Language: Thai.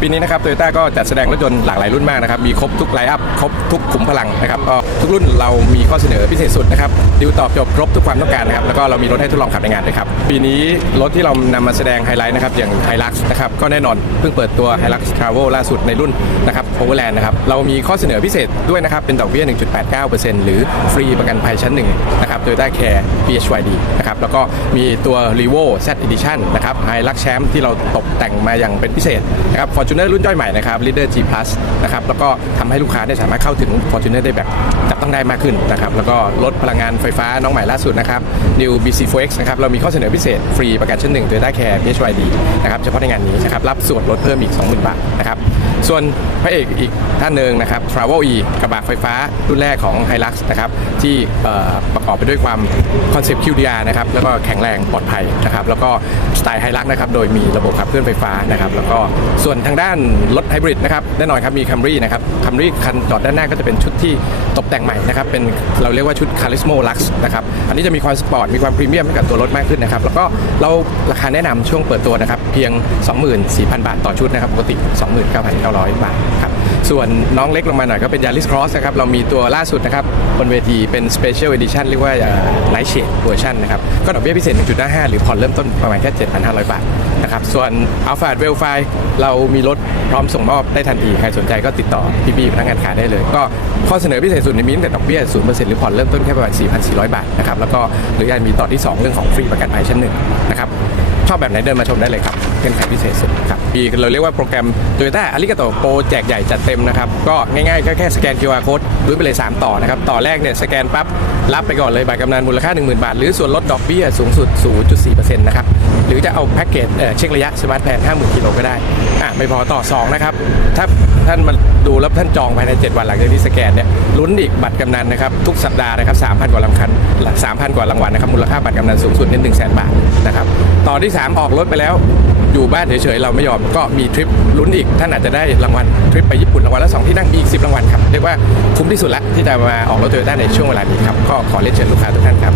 ปีนี้นะครับโตโยต้าก็จัดแสดงรถยนต์หลากหลายรุ่นมากนะครับ มีครบทุกไลน์อัพ ครบทุกขุมพลังนะครับก็ทุกรุ่นเรามีข้อเสนอพิเศษสุดนะครับดิวตอบโจบครบทุกความต้องการนะครับ แล้วก็เรามีรถให้ทดลองขับในงานด้วยครับ ปีนี้รถที่เรานำมาแสดงไฮไลท์นะครับ อย่างไฮลักซ์นะครับ ก็แน่นอนเพิ่งเปิดตัวไฮลักซ์ทราเวลล่าสุดในรุ่นนะครับโอเวอร์แลนด์นะครับ เรามีข้อเสนอพิเศษด้วยนะครับ เป็นดอกเบี้ย 1.89%หรือฟรีประกันภัยชั้นหนึ่งนะครับโตโยต้าแคร์ PHYD นะครับ แล้วก็มีตัว r e v o Z Edition นะครับไฮลักแชมป์ที่เราตกแต่งมาอย่างเป็นพิเศษนะครับ Fortuner รุ่นย่อยใหม่นะครับ Leader G Plus นะครับแล้วก็ทำให้ลูกค้าได้สามารถเข้าถึง Fortuner ได้แบบจับต้องได้มากขึ้นนะครับแล้วก็ลดพลังงานไฟฟ้าน้องใหม่ล่าสุดนะครับ New BC4X นะครับเรามีข้อเสนอพิเศษฟรีประกันชั้นหนึ่ง Toyota Care PHYD นะครับเฉพาะในงานนี้นะครับรับส่วนลดเพิ่มอีก 20,000 บาทนะครับ ส่วนพระเอกอีกท่านหนึ่งนะครับ Travel E กระบะไฟฟ้ารุ่นแรกของ Hilux นะครับที่ประกอบไปด้วยความคอนเซปต์ QDR นะครับแล้วก็แข็งแรงปลอดภัยนะครับแล้วก็สไตล์ Hilux นะครับโดยมีระบบขับเคลื่อนไฟฟ้านะครับแล้วก็ส่วนทางด้านรถไฮบริดนะครับแน่นอนครับมี Camry นะครับ Camry คันจอดด้านหน้าก็จะเป็นชุดที่ตกแต่งใหม่นะครับเป็นเราเรียกว่าชุด Carismo Lux นะครับอันนี้จะมีความสปอร์ตมีความพรีเมียมให้กับตัวรถมากขึ้นนะครับแล้วก็เราราคาแนะนำช่วงเปิดตัวนะครับเพียง 24,000 บาทต่อชุดนะครับปกติ900 บาทครับส่วนน้องเล็กลงมาหน่อยก็เป็น Yaris Cross นะครับเรามีตัวล่าสุดนะครับบนเวทีเป็น Special Edition เรียกว่า Light Shade Version นะครับก็ดอกเบี้ยพิเศษ 1.55 หรือผ่อนเริ่มต้นประมาณแค่ 7,500 บาทนะครับส่วน Alpha v e l f i เรามีรถพร้อมส่งมอบได้ทันที ใครสนใจก็ติดต่อพี่ๆพนักงานขายได้เลย ก็ข้อเสนอพิเศษสุดในมีตั้งแต่ดอกเบี้ย 0%หรือผ่อนเริ่มต้นแค่ประมาณ 4,400 บาทนะครับแล้วก็หรือยังมีต่อที่ 2 เรื่องของฟรีประกันภัยชั้นหนึ่งนะครับ ชอบแบบไหนเดินมาชมได้เลยครับเป็นแขกพิเศษสุดครับมีเราเรียกว่าโปรแกรม Toyota a r i g a t o Pro แจกใหญ่จัดเต็มนะครับ ก็ง่ายๆก็แค่สแกน QR code รุ้นไปเลย 3 ต่อนะครับ ต่อแรกเนี่ยสแกนปั๊บ รับไปก่อนเลยบัตรกำนันมูลค่า 10,000 บาท หรือส่วนลดดอกเบี้ยสูงสุด 0.4%นะครับ หรือจะเอาแพ็กเกจเเช็คระยะสมาร์ทแพน50,000กิโลก็ได้ อะไม่พอต่อ 2 นะครับ ถ้าท่านมาดูแล้วท่านจองภายใน 7 วันหลังจากที่สแกนเนี่ยลุ้นอีกบัตรกำนันนะครับทุกสัปดาห์นะครับ3,000 กว่ารางวัล3,000 กว่ารางวัลนะครับมูลค่าบัตรกำนันสูงสุดเนี่ย100,000บาทนะครับต่อที่3 ออกรถไปแล้ว อยู่บ้านเฉยๆเราไม่ยอมก็มีทริปลุ้นอีก ท่านอาจจะได้รางวัลทริปไปญี่ปุ่นรางวัลละสองที่นั่งอีก10รางวัลครับเรียกว่าคุ้มที่สุดแล้วที่จะมาออกรถโตโยต้าในช่วงเวลานี้ครับก็ขอเรียนเชิญลูกค้าทุกท่านครับ